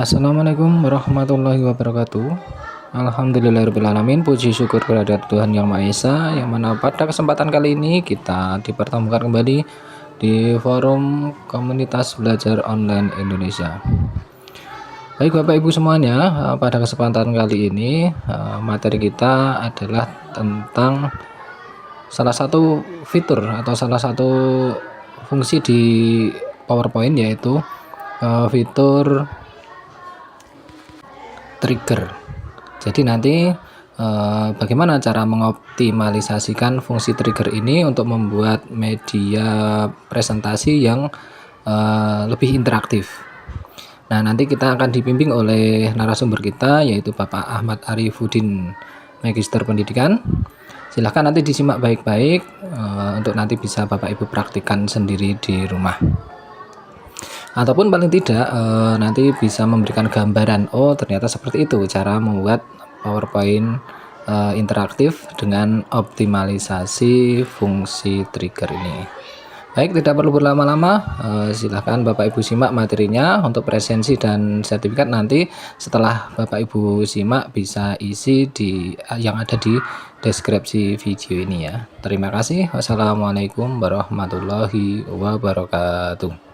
Assalamualaikum warahmatullahi wabarakatuh. Alhamdulillahirrahmanirrahim. Puji syukur kehadirat Tuhan Yang Maha Esa, yang mana pada kesempatan kali ini kita dipertemukan kembali di forum komunitas belajar online Indonesia. Baik Bapak Ibu semuanya, pada kesempatan kali ini materi kita adalah tentang salah satu fitur atau salah satu fungsi di PowerPoint, yaitu fitur trigger. Jadi nanti bagaimana cara mengoptimalisasikan fungsi trigger ini untuk membuat media presentasi yang lebih interaktif. Nah, nanti kita akan dibimbing oleh narasumber kita, yaitu Bapak Ahmad Arifuddin, Magister Pendidikan. Silahkan nanti disimak baik-baik untuk nanti bisa Bapak Ibu praktikkan sendiri di rumah. Ataupun paling tidak nanti bisa memberikan gambaran, oh ternyata seperti itu cara membuat PowerPoint interaktif dengan optimalisasi fungsi trigger ini. Baik, tidak perlu berlama-lama, silahkan Bapak Ibu simak materinya. Untuk presensi dan sertifikat nanti setelah Bapak Ibu simak bisa isi di yang ada di deskripsi video ini ya. Terima kasih. Wassalamualaikum warahmatullahi wabarakatuh.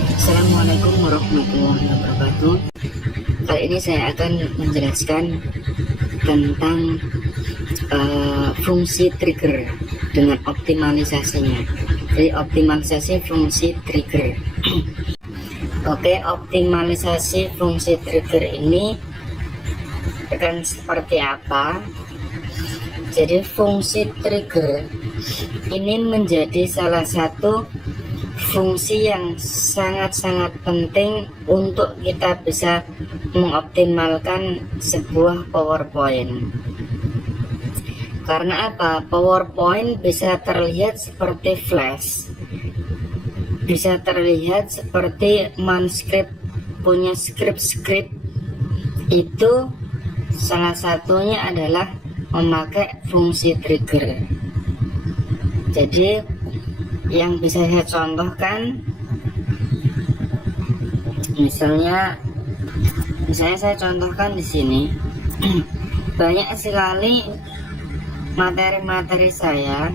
Assalamualaikum warahmatullahi wabarakatuh. Kali ini saya akan menjelaskan tentang fungsi trigger dengan optimalisasinya. Jadi optimalisasi fungsi trigger. Oke, optimalisasi fungsi trigger ini akan seperti apa? Jadi fungsi trigger ini menjadi salah satu fungsi yang sangat-sangat penting untuk kita bisa mengoptimalkan sebuah PowerPoint. Karena apa? PowerPoint bisa terlihat seperti flash, bisa terlihat seperti manuskrip, punya skrip-skrip. Itu salah satunya adalah memakai fungsi trigger. Jadi yang bisa saya contohkan, misalnya saya contohkan di sini. Banyak sekali materi-materi saya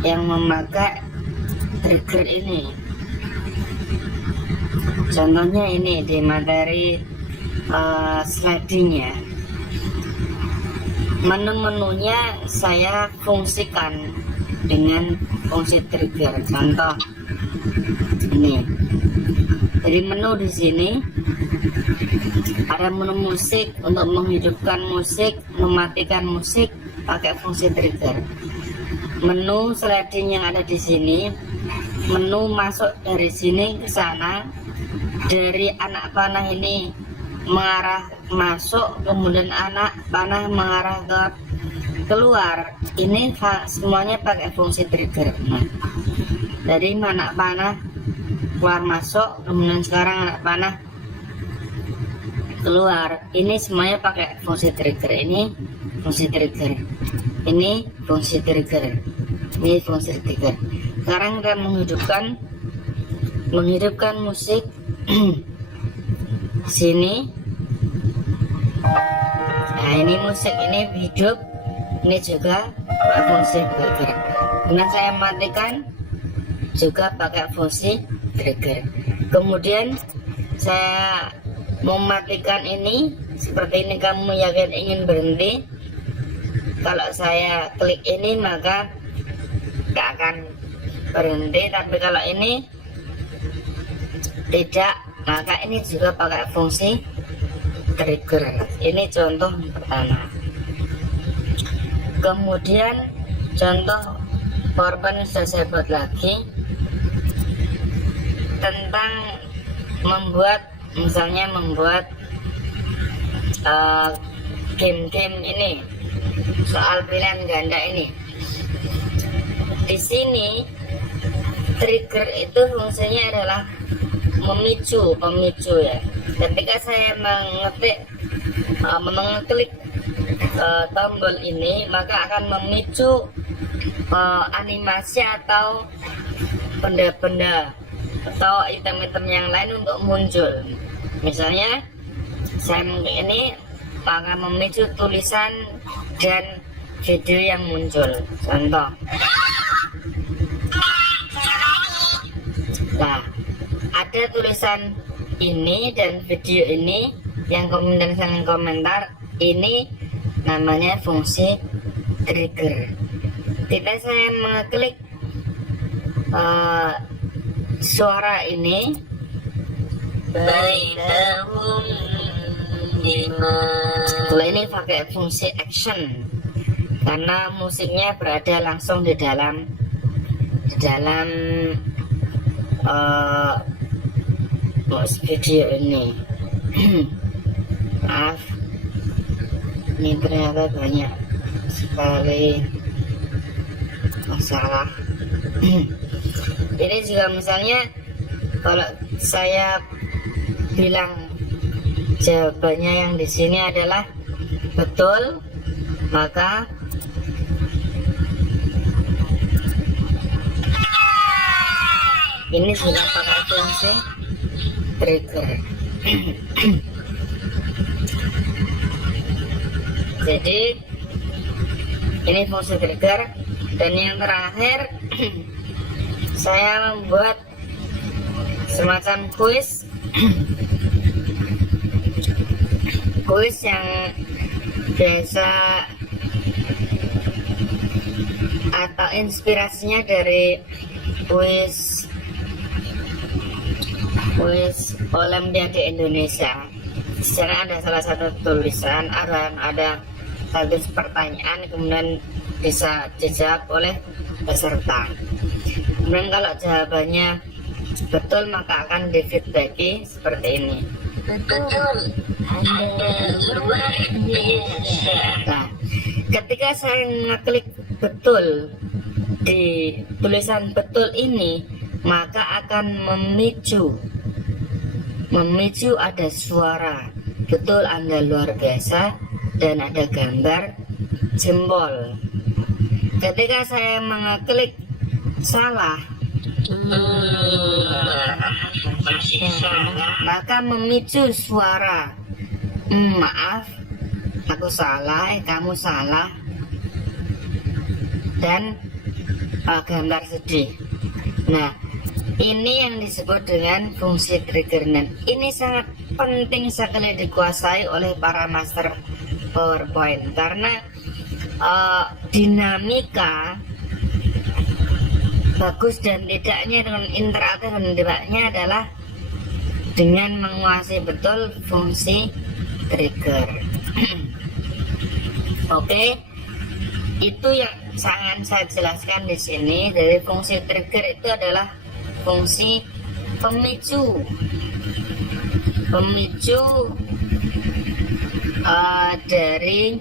yang memakai trigger ini. Contohnya ini di materi slidingnya, menu-menunya saya fungsikan dengan fungsi trigger. Contoh ini, dari menu di sini ada menu musik, untuk menghidupkan musik, mematikan musik pakai fungsi trigger. Menu sliding yang ada di sini, menu masuk dari sini ke sana, dari anak panah ini mengarah masuk, kemudian anak panah mengarah ke keluar, ini semuanya pakai fungsi trigger. Nah, dari anak panah keluar masuk, kemudian sekarang anak panah keluar, ini semuanya pakai fungsi trigger. Ini fungsi trigger, ini fungsi trigger, ini fungsi trigger. Sekarang kita menghidupkan musik sini. Nah, ini musik ini hidup, ini juga fungsi trigger. Kemudian saya matikan, juga pakai fungsi trigger. Kemudian saya mematikan ini, seperti ini, kamu yakin ingin berhenti. Kalau saya klik ini maka tidak akan berhenti, tapi kalau ini tidak, maka ini juga pakai fungsi trigger. Ini contoh pertama. Kemudian contoh PowerPoint sudah saya buat lagi tentang membuat misalnya membuat game-game ini, soal pilihan ganda ini. Di sini trigger itu fungsinya adalah pemicu ya. Ketika saya mengklik tombol ini, maka akan memicu animasi atau benda-benda atau item-item yang lain untuk muncul. Misalnya saya ini akan memicu tulisan dan video yang muncul. Contoh, nah ada tulisan ini dan video ini yang kemudian saya komentar, ini namanya fungsi trigger. Ketika saya mengklik suara ini, kalau ini pakai fungsi action karena musiknya berada langsung di dalam video ini. Maaf, ini ternyata banyak sekali masalah. Ini juga misalnya kalau saya bilang jawabannya yang di sini adalah betul, maka ini sudah pakai fungsi trigger. Jadi ini fungsi trigger. Dan yang terakhir saya membuat semacam kuis yang biasa atau inspirasinya dari kuis Olimpiade Indonesia. Di sana ada salah satu tulisan, ada satu pertanyaan, kemudian bisa dijawab oleh peserta. Kemudian kalau jawabannya betul, maka akan di-feedbacki seperti ini. Betul. Nah, ketika saya ngeklik betul di tulisan betul ini, maka akan memicu ada suara betul Anda luar biasa dan ada gambar jempol. Ketika saya mengeklik salah, maka memicu suara maaf, aku salah, kamu salah, dan gambar sedih. Nah, ini yang disebut dengan fungsi trigger, dan ini sangat penting sekali dikuasai oleh para master PowerPoint karena dinamika bagus dan tidaknya dengan interaktif dan tidaknya adalah dengan menguasai betul fungsi trigger. Oke, itu yang sangat saya jelaskan di sini. Dari fungsi trigger itu adalah fungsi pemicu dari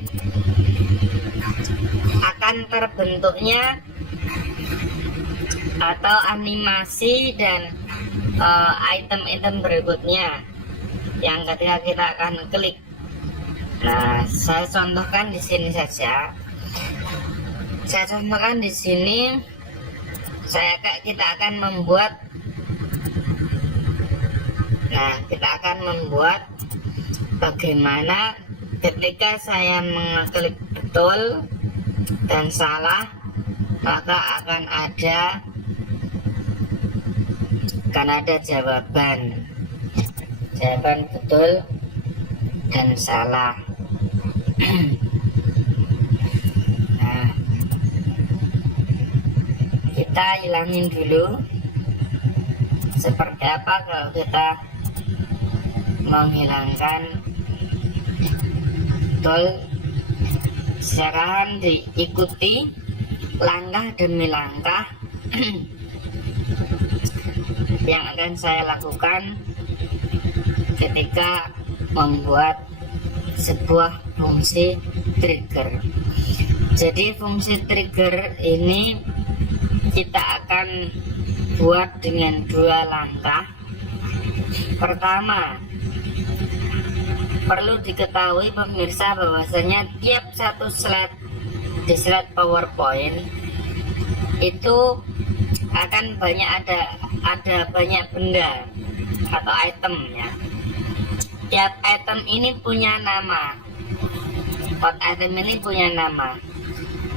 akan terbentuknya atau animasi dan item-item berikutnya yang ketika kita akan klik. Nah, saya contohkan di sini saja. Saya contohkan di sini. Kita akan membuat. Nah, kita akan membuat bagaimana ketika saya mengklik betul dan salah, maka akan ada jawaban betul dan salah. Nah, kita hilangin dulu. Seperti apa kalau kita menghilangkan betul? Silakan diikuti langkah demi langkah yang akan saya lakukan ketika membuat sebuah fungsi trigger. Jadi fungsi trigger ini kita akan buat dengan 2 langkah. Pertama, perlu diketahui pemirsa bahwasanya tiap satu slide di slide PowerPoint itu akan ada banyak benda atau itemnya. Tiap item ini punya nama. Item ini punya nama,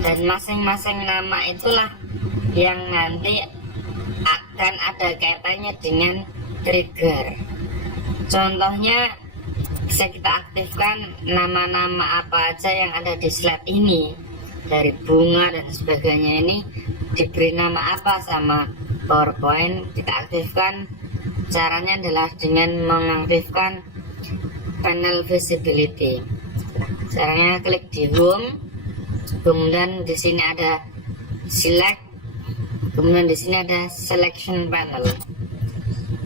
dan masing-masing nama itulah yang nanti akan ada kaitannya dengan trigger. Contohnya bisa kita aktifkan nama-nama apa aja yang ada di slide ini, dari bunga dan sebagainya ini diberi nama apa sama PowerPoint. Kita aktifkan, caranya adalah dengan mengaktifkan panel visibility. Caranya klik di home, kemudian di sini ada select, kemudian di sini ada selection panel.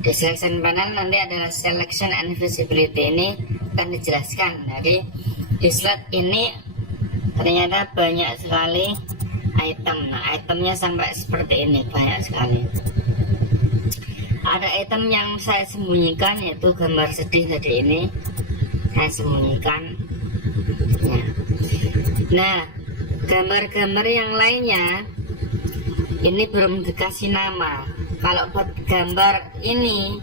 Di selection panel nanti adalah selection and visibility, ini akan dijelaskan. Jadi di slide ini ternyata banyak sekali item. Nah, itemnya sampai seperti ini, banyak sekali. Ada item yang saya sembunyikan, yaitu gambar sedih tadi ini saya sembunyikan. Nah, gambar-gambar yang lainnya ini belum dikasih nama. Kalau buat gambar ini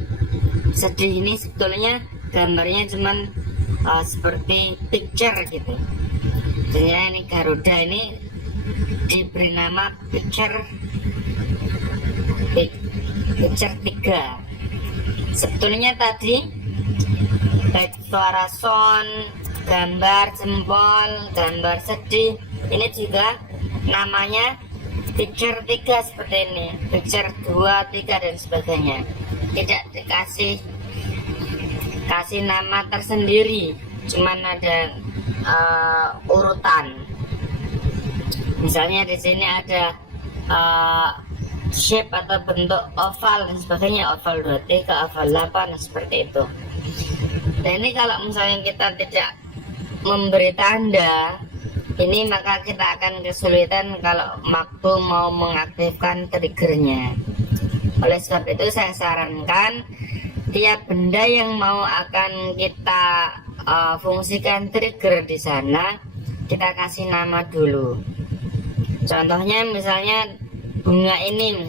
sedih ini sebetulnya gambarnya cuman seperti picture gitu. Jadi ini Garuda ini diberi nama picture 3. Sebetulnya tadi baik suara sound, gambar jempol, gambar sedih, ini juga namanya picture 3 seperti ini, picture 2, 3 dan sebagainya. Tidak dikasih nama tersendiri, cuman ada urutan. Misalnya di sini ada shape atau bentuk oval dan sebagainya, oval 23, oval 8 dan seperti itu. Dan ini kalau misalnya kita tidak memberi tanda ini, maka kita akan kesulitan kalau waktu mau mengaktifkan triggernya. Oleh sebab itu saya sarankan tiap benda yang mau akan kita fungsikan trigger di sana, kita kasih nama dulu. Contohnya misalnya bunga ini,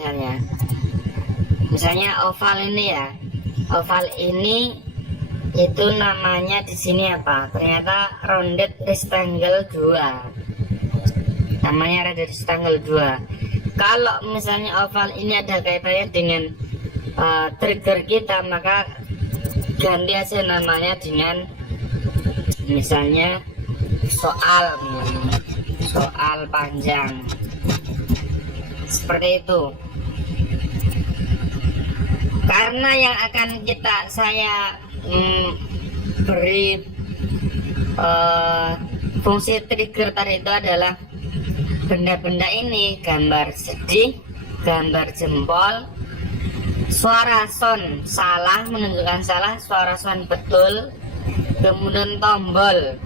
misalnya oval ini ya, oval ini itu namanya di sini apa? Ternyata rounded rectangle 2. Namanya rounded rectangle 2. Kalau misalnya oval ini ada kaitannya dengan trigger kita, maka ganti aja namanya dengan misalnya soal panjang. Seperti itu. Karena yang akan saya beri fungsi trigger tadi itu adalah benda-benda ini, gambar sedih, gambar jempol, suara sound salah menunjukkan salah, suara sound betul, kemudian tombol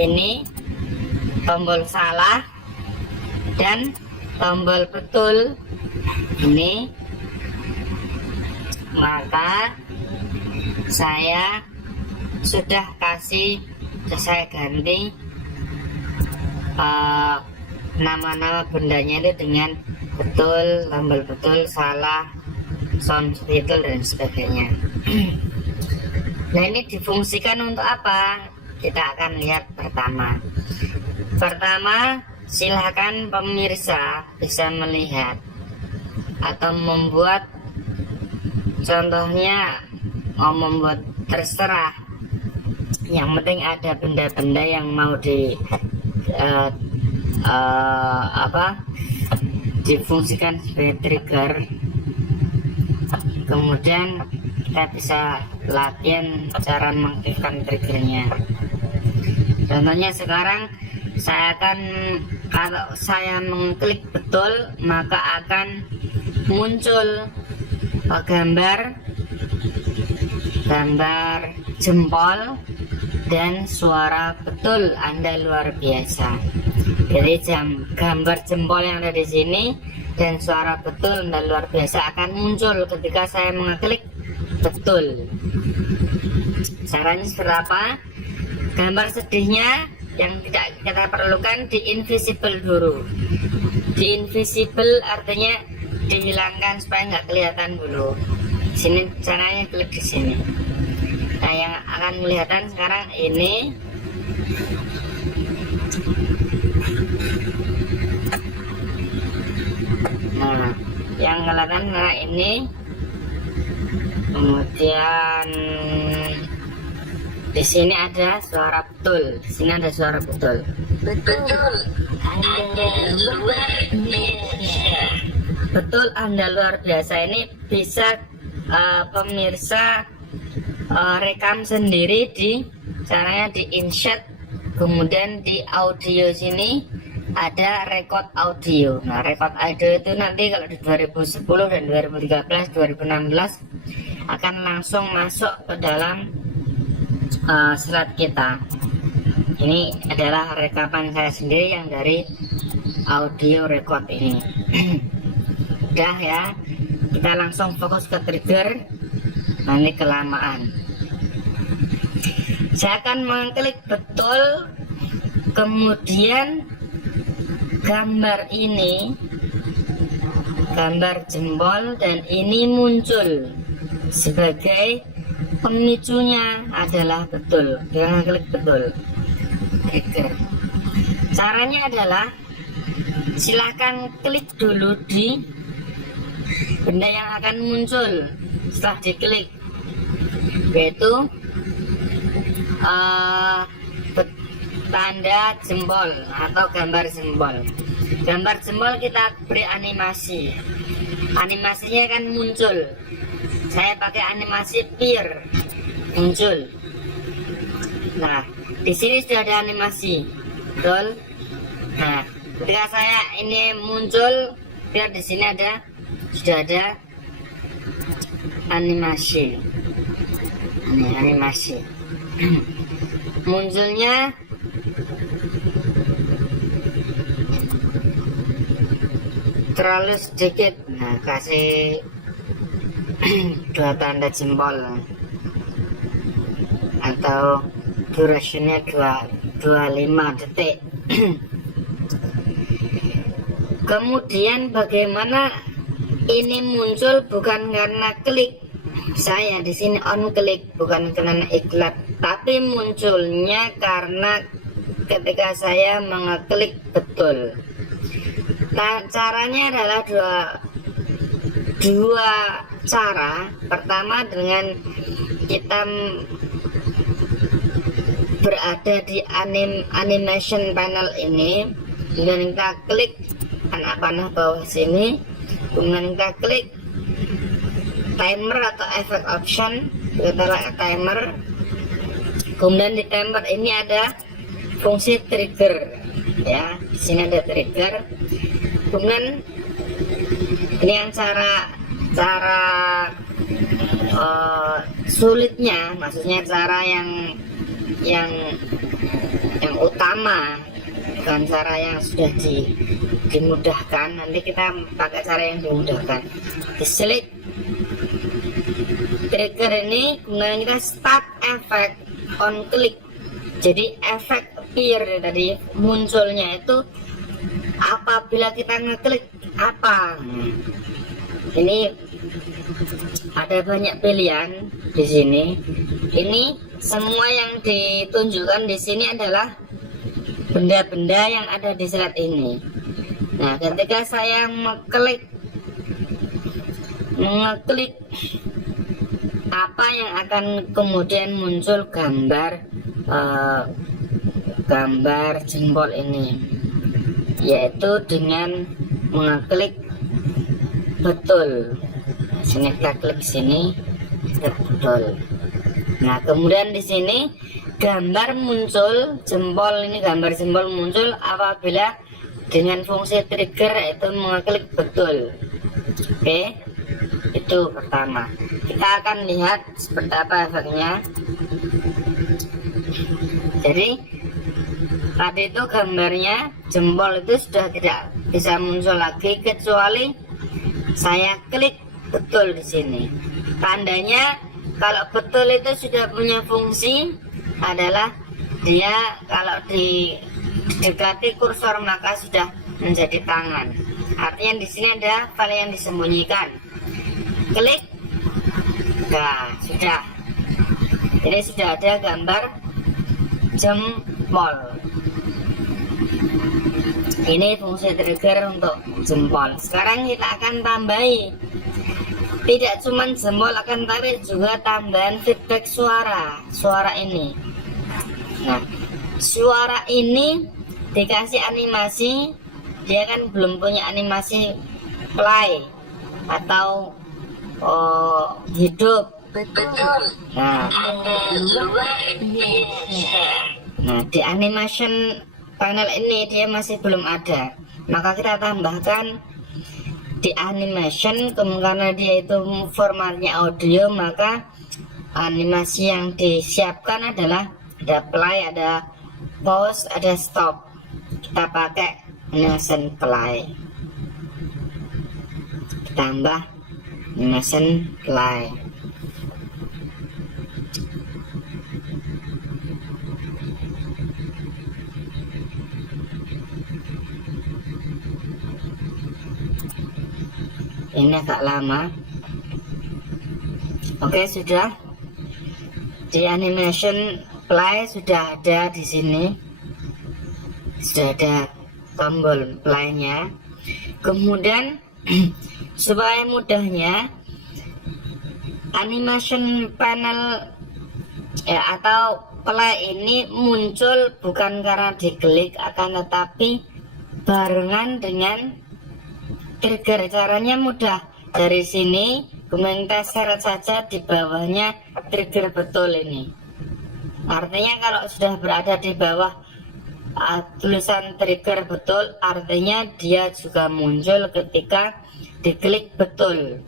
ini tombol salah dan tombol betul ini. Maka saya sudah saya ganti nama-nama bendanya itu dengan betul, tombol betul, salah, sound betul dan sebagainya. Nah, ini difungsikan untuk apa? Kita akan lihat pertama silakan pemirsa bisa melihat atau membuat, contohnya mau membuat terserah, yang penting ada benda-benda yang mau difungsikan sebagai trigger. Kemudian kita bisa latihan cara mengaktifkan triggernya. Contohnya sekarang kalau saya mengklik betul, maka akan muncul gambar gambar jempol dan suara betul Anda luar biasa. Jadi gambar jempol yang ada di sini dan suara betul Anda luar biasa akan muncul ketika saya mengeklik betul. Caranya seperti apa? Gambar sedihnya yang tidak kita perlukan di invisible dulu. Di invisible artinya dihilangkan supaya nggak kelihatan dulu. Sini caranya klik di sini. Nah, yang akan kelihatan sekarang ini. Nah, yang kelihatan nah ini. Kemudian di sini ada suara betul. Di sini ada suara betul. Betul. Betul Anda luar biasa. Ini bisa pemirsa rekam sendiri di caranya di insert, kemudian di audio sini ada record audio. Nah, record audio itu nanti kalau di 2010 dan 2013, 2016 akan langsung masuk ke dalam slide kita. Ini adalah rekaman saya sendiri yang dari audio record ini. Udah ya, kita langsung fokus ke trigger, nanti kelamaan. Saya akan mengklik betul, kemudian gambar ini, gambar jempol dan ini muncul sebagai pemicunya adalah betul. Kita klik betul, trigger. Caranya adalah silakan klik dulu di benda yang akan muncul setelah diklik, yaitu tanda jempol atau gambar jempol. Gambar jempol kita beri animasi. Animasinya akan muncul. Saya pakai animasi peer, muncul. Nah, di sini sudah ada animasi, betul. Nah, ketika saya ini muncul, biar di sini sudah ada animasi. Ini animasi. Munculnya terlalu sedikit. Nah, kasih 2 tanda jempol atau durasinya 25 detik. Kemudian bagaimana ini muncul bukan karena klik saya di sini on klik, bukan karena iklan, tapi munculnya karena ketika saya mengeklik betul. Nah, caranya adalah dua cara. Pertama dengan kita berada di animation panel ini, kemudian kita klik anak panah bawah sini, kemudian kita klik timer atau effect option, kita lihat timer, kemudian di timer ini ada fungsi trigger ya, di sini ada trigger. Kemudian ini yang cara sulitnya, maksudnya cara yang utama, bukan cara yang sudah dimudahkan. Nanti kita pakai cara yang dimudahkan. Diselect trigger ini, kemudian kita start effect on click. Jadi efek appear tadi munculnya itu apabila kita ngeklik apa. Ini ada banyak pilihan di sini. Ini semua yang ditunjukkan di sini adalah benda-benda yang ada di slide ini. Nah, ketika saya mengeklik apa yang akan kemudian muncul gambar jempol ini, yaitu dengan mengeklik betul. Sini kita klik sini, betul. Nah, kemudian di sini gambar muncul jempol ini, gambar jempol muncul apabila dengan fungsi trigger yaitu mengeklik betul. Oke. Itu pertama. Kita akan lihat seperti apa efeknya. Jadi tadi itu gambarnya jempol itu sudah tidak bisa muncul lagi kecuali saya klik betul di sini. Tandanya kalau betul itu sudah punya fungsi adalah dia kalau didekati kursor maka sudah menjadi tangan. Artinya di sini ada file yang disembunyikan. Klik, nah sudah. Jadi sudah ada gambar jempol. Ini fungsi trigger untuk jempol. Sekarang kita akan tambahi, tidak cuma jempol, akan tapi juga tambahan feedback suara ini. Nah, suara ini dikasih animasi, dia kan belum punya animasi play atau hidup. Nah, di animation panel ini dia masih belum ada, maka kita tambahkan di animation. Karena dia itu formatnya audio, maka animasi yang disiapkan adalah ada play, ada pause, ada stop. Kita pakai animation play, tambah animation play. Ini agak lama. Oke, sudah di animation play sudah ada di sini, sudah ada tombol playnya. Kemudian supaya mudahnya animation panel atau play ini muncul bukan karena diklik, akan tetapi barengan dengan trigger. Caranya mudah, dari sini kemudian kita seret saja di bawahnya trigger betul ini. Artinya kalau sudah berada di bawah tulisan trigger betul, artinya dia juga muncul ketika diklik betul.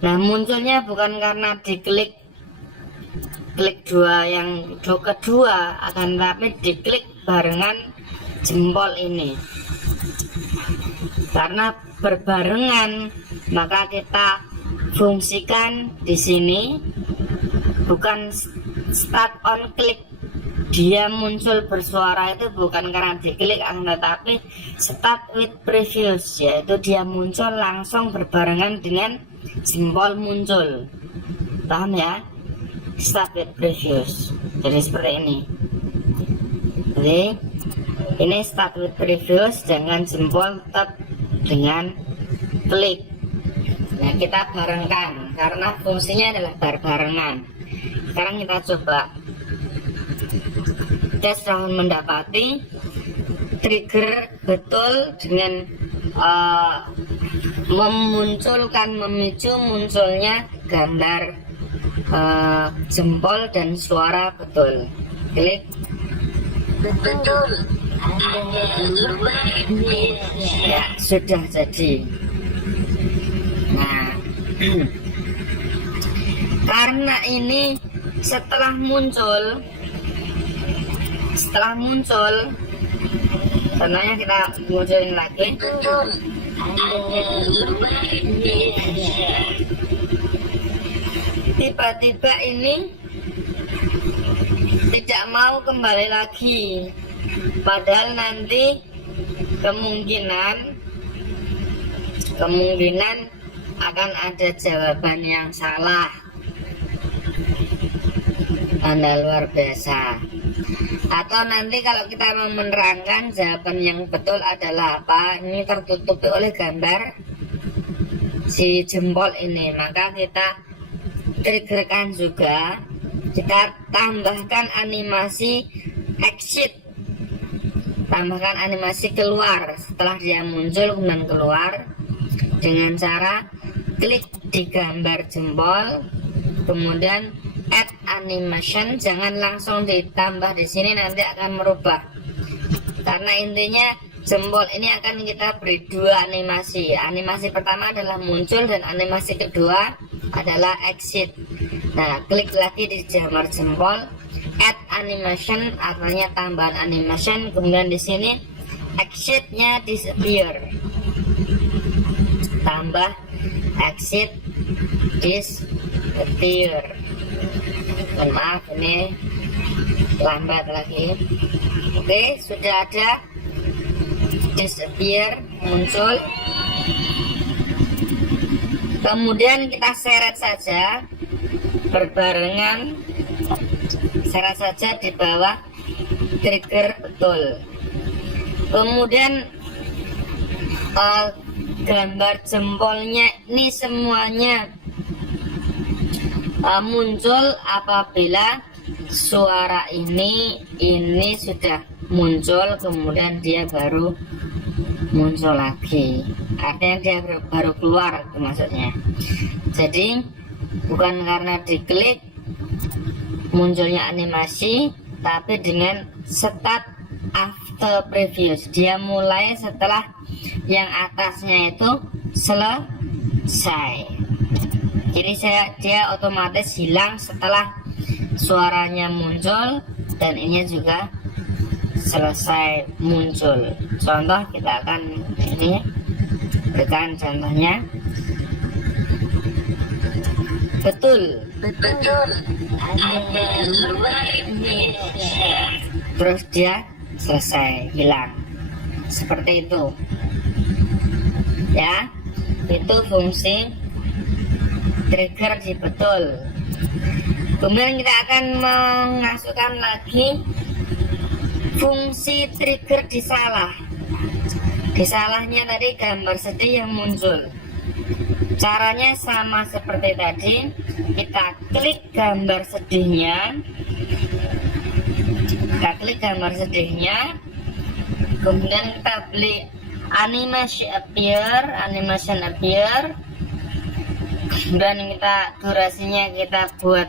Nah, munculnya bukan karena diklik dua yang kedua, akan tapi diklik barengan jempol ini. Karena berbarengan, maka kita fungsikan di sini bukan start on click. Dia muncul bersuara itu bukan karena diklik, tetapi start with previous, yaitu dia muncul langsung berbarengan dengan jempol muncul. Paham ya? Start with previous. Jadi seperti ini. Jadi ini start with previous dengan jempol tetap dengan klik. Nah, kita barengkan karena fungsinya adalah barengan. Sekarang kita coba. Kita sudah mendapati trigger betul dengan memicu munculnya gambar jempol dan suara betul. Klik betul. Ya, sudah jadi. Nah, karena ini setelah muncul, tentunya kita munculin lagi. Tiba-tiba ini tidak mau kembali lagi, padahal nanti kemungkinan akan ada jawaban yang salah. Anda luar biasa. Atau nanti kalau kita mau menerangkan jawaban yang betul adalah apa, ini tertutupi oleh gambar si jempol ini, maka kita triggerkan juga, kita tambahkan animasi exit, tambahkan animasi keluar setelah dia muncul kemudian keluar dengan cara klik di gambar jempol, kemudian add animation. Jangan langsung ditambah di sini, nanti akan merubah, karena intinya jempol ini akan kita beri dua animasi. Animasi pertama adalah muncul dan animasi kedua adalah exit. Nah, klik lagi di gambar jempol, add animation, artinya tambahan animation. Kemudian di sini exitnya disappear, tambah exit disappear. Maaf, ini lambat lagi. Oke, sudah ada disappear, muncul. Kemudian kita seret saja berbarengan, seret saja di bawah trigger betul. Kemudian gambar jempolnya ini semuanya muncul apabila suara ini sudah muncul, kemudian dia baru muncul lagi, artinya dia baru keluar, itu maksudnya. Jadi bukan karena diklik munculnya animasi, tapi dengan start after previous, dia mulai setelah yang atasnya itu selesai. Jadi dia otomatis hilang setelah suaranya muncul dan ini juga selesai muncul. Contoh, kita akan ini berikan contohnya. Betul. Terus dia selesai, hilang. Seperti itu. Ya, itu fungsi trigger di betul. Kemudian kita akan memasukkan lagi fungsi trigger di salah. Di salahnya tadi gambar sedih yang muncul. Caranya sama seperti tadi. Kita klik gambar sedihnya. Kemudian kita beli animation appear. Dan kita durasinya kita buat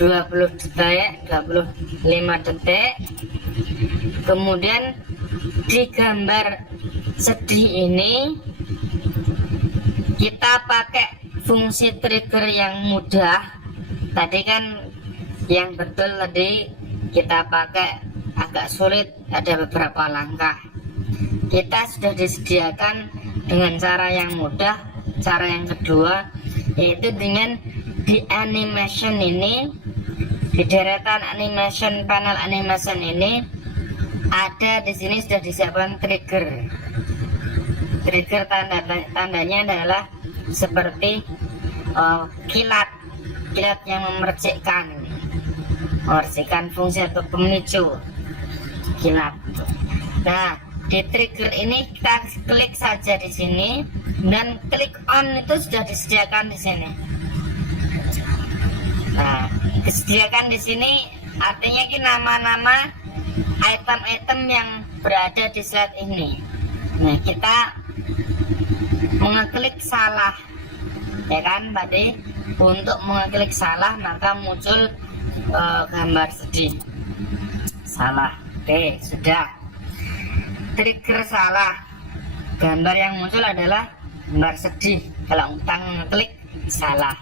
25 detik. Kemudian di gambar sedih ini kita pakai fungsi trigger yang mudah. Tadi kan yang betul tadi kita pakai agak sulit, ada beberapa langkah. Kita sudah disediakan dengan cara yang mudah. Cara yang kedua yaitu dengan di animation ini, di deretan animation, panel animation ini ada di sini sudah disiapkan trigger. Trigger tandanya adalah seperti kilat yang memercikkan fungsi atau pemicu kilat. Nah, di trigger ini kita klik saja di sini dan klik on itu sudah disediakan di sini. Nah, disediakan di sini artinya ini nama-nama item-item yang berada di slide ini. Nah, kita mengeklik salah, ya kan tadi. Untuk mengeklik salah maka muncul gambar sedih. Salah. Oke, sudah. Trigger salah. Gambar yang muncul adalah gambar sedih kalau utang mengeklik salah.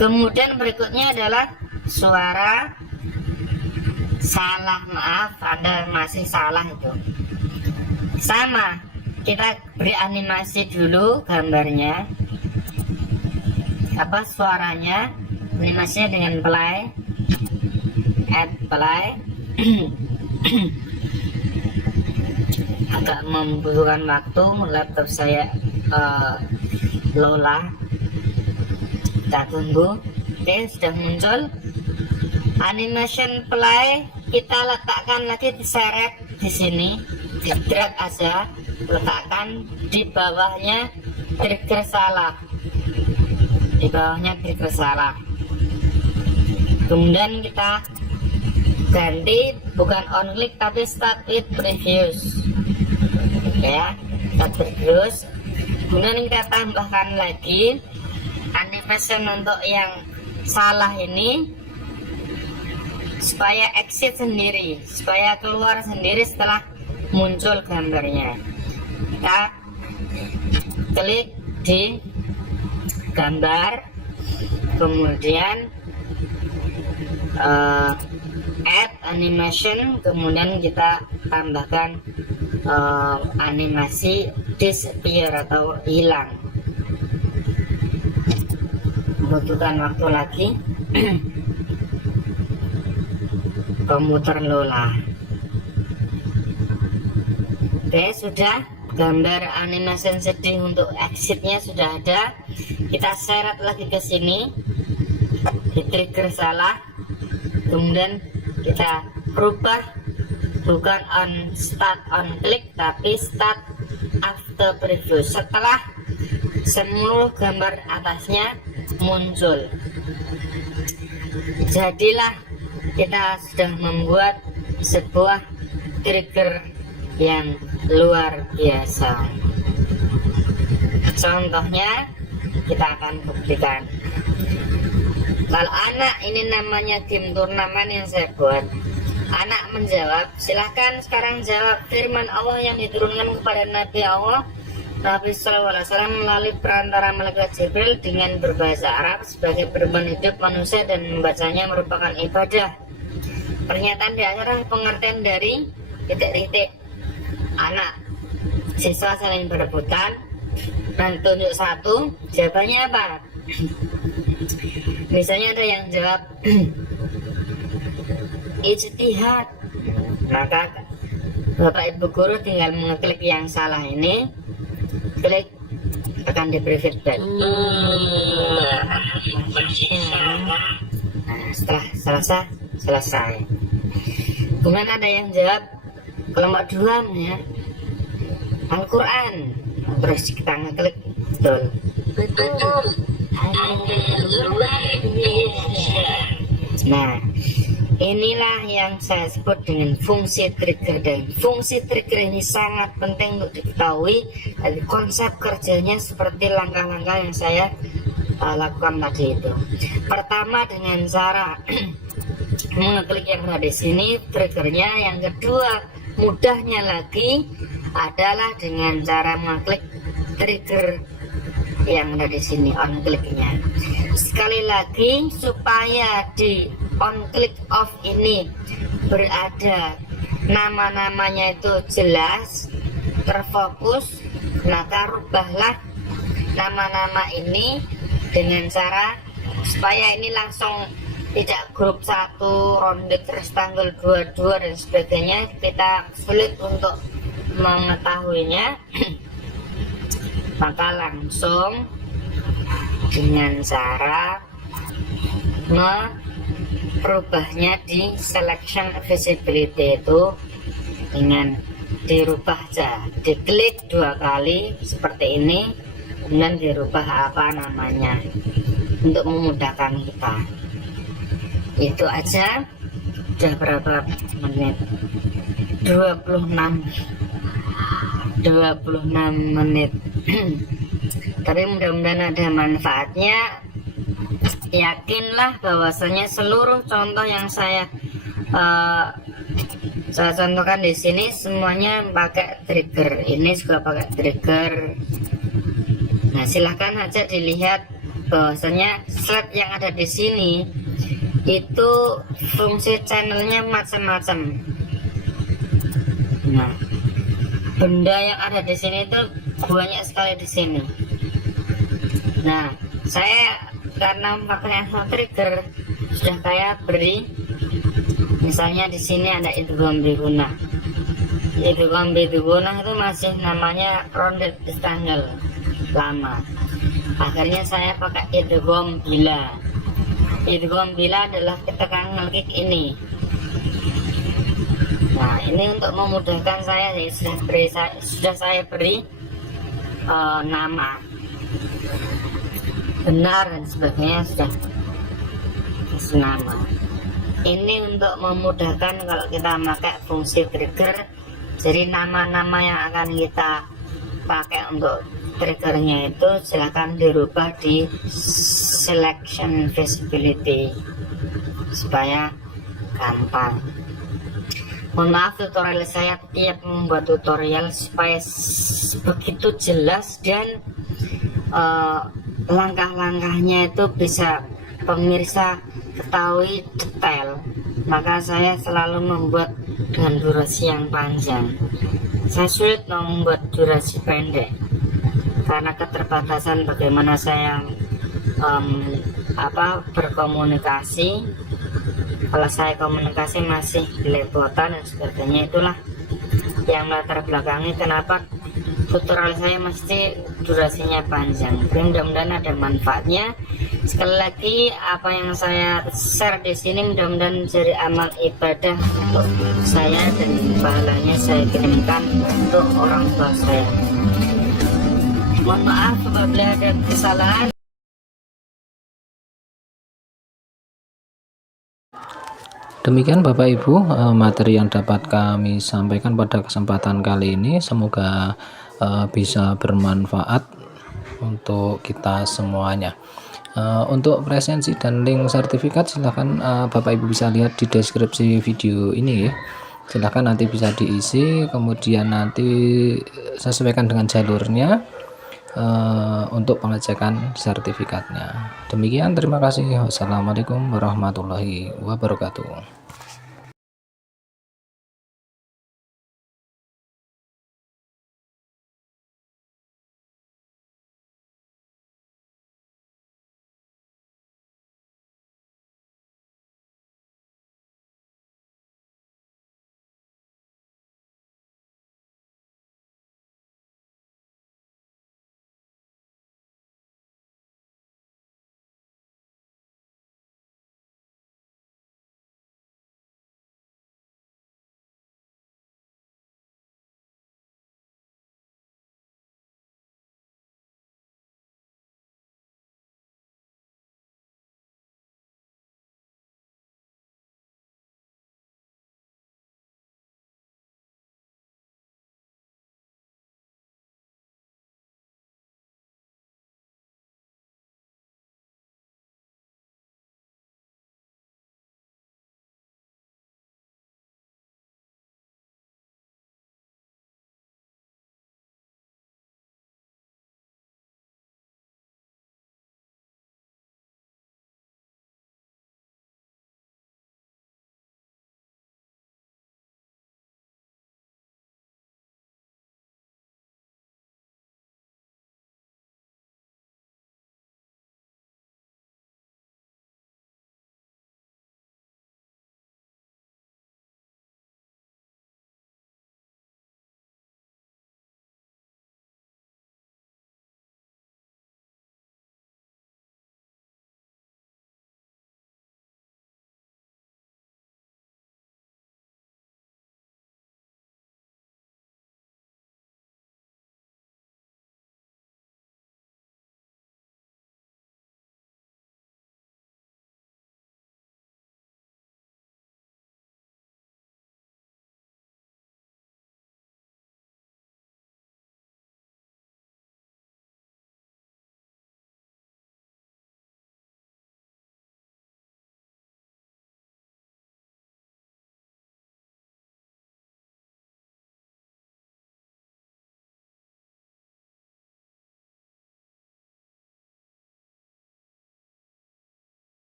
Kemudian berikutnya adalah suara salah. Maaf, Anda masih salah itu. Sama, kita beri animasi dulu gambarnya, suaranya, animasinya dengan play, add play. Agak membutuhkan waktu, laptop saya Lola. Kita tunggu. Oke, sudah muncul animation play. Kita letakkan lagi, diseret di sini, di drag aja, letakkan di bawahnya trigger salah. Di bawahnya trigger salah. Kemudian kita ganti, bukan on click tapi start with previous. Ya, start previous. Kemudian kita tambahkan lagi animation untuk yang salah ini supaya exit sendiri, supaya keluar sendiri setelah muncul gambarnya. Kita klik di gambar, kemudian add animation, kemudian kita tambahkan animasi disappear atau hilang. Butuhkan waktu lagi. Komputer Lola. Oke, sudah. Gambar animation sedih untuk exitnya sudah ada. Kita seret lagi ke sini, di trigger salah, kemudian kita rubah, bukan on start on click tapi start after preview, setelah seluruh gambar atasnya muncul. Jadilah kita sudah membuat sebuah trigger yang luar biasa. Contohnya kita akan buktikan. Kalau anak, ini namanya game turnamen yang saya buat. Anak menjawab, silahkan sekarang jawab firman Allah yang diturunkan kepada Nabi Allah Nabi SAW melalui perantara malaikat Jibril dengan berbahasa Arab sebagai firman hidup manusia dan membacanya merupakan ibadah. Pernyataan di acara pengertian dari titik-titik. Anak siswa saling berebutan dan tunjuk satu, jawabannya apa? Misalnya ada yang jawab ijtihad, maka Bapak Ibu guru tinggal mengeklik yang salah ini, klik, akan diberi feedback. Nah, setelah selesai. Kemudian ada yang jawab kelompok 2 ya, Al-Quran. Terus kita ngeklik, betul. Nah, inilah yang saya sebut dengan fungsi trigger, dan fungsi trigger ini sangat penting untuk diketahui. Dari konsep kerjanya seperti langkah-langkah yang saya lakukan tadi itu. Pertama dengan cara mengeklik yang ada di sini triggernya. Yang kedua, mudahnya lagi adalah dengan cara mengklik trigger yang ada di sini, on clicknya. Sekali lagi, supaya di on click off ini berada nama-namanya itu jelas, terfokus, maka rubahlah nama-nama ini dengan cara supaya ini langsung tidak grup 1, ronde terus tanggal 22 dan sebagainya. Kita sulit untuk mengetahuinya. Maka langsung dengan cara merubahnya di selection visibility itu dengan dirubah aja, diklik 2 kali seperti ini, kemudian dirubah apa namanya untuk memudahkan kita. Itu aja. Udah berapa menit? 26 menit. Tapi mudah-mudahan ada manfaatnya. Yakinlah bahwasanya seluruh contoh yang saya contohkan di sini semuanya pakai trigger. Ini juga pakai trigger. Nah, silahkan aja dilihat bahwasanya slide yang ada di sini itu fungsi channelnya macam-macam. Nah, benda yang ada di sini itu banyak sekali di sini. Nah, saya karena pakai trigger sudah saya beri, misalnya di sini ada idgham biguna. Idgham biguna itu masih namanya rounded rectangle lama. Akhirnya saya pakai idgham bila. Idgham bila adalah ketika ngeklik ini. Nah, ini untuk memudahkan saya sudah saya beri nama benar dan sebagainya, sudah kasih nama. Ini untuk memudahkan kalau kita pakai fungsi trigger. Jadi nama-nama yang akan kita pakai untuk triggernya itu silahkan dirubah di selection visibility supaya gampang. Mohon maaf, tutorial saya tiap membuat tutorial supaya begitu jelas dan langkah-langkahnya itu bisa pemirsa ketahui detail. Maka saya selalu membuat dengan durasi yang panjang. Saya sulit membuat durasi pendek karena keterbatasan bagaimana saya berkomunikasi. Kalau saya komunikasi masih belepotan dan sebagainya, itulah yang latar belakangnya kenapa tutorial saya mesti durasinya panjang. Mudah-mudahan ada manfaatnya. Sekali lagi, apa yang saya share di sini mudah-mudahan menjadi amal ibadah untuk saya dan pahalanya saya kirimkan untuk orang tua saya. Mohon maaf apabila ada kesalahan. Demikian Bapak Ibu materi yang dapat kami sampaikan pada kesempatan kali ini. Semoga bisa bermanfaat untuk kita semuanya. Untuk presensi dan link sertifikat silahkan Bapak Ibu bisa lihat di deskripsi video ini ya. Silahkan nanti bisa diisi, kemudian nanti sesuaikan dengan jalurnya untuk pengecekan sertifikatnya. Demikian, terima kasih. Wassalamualaikum warahmatullahi wabarakatuh.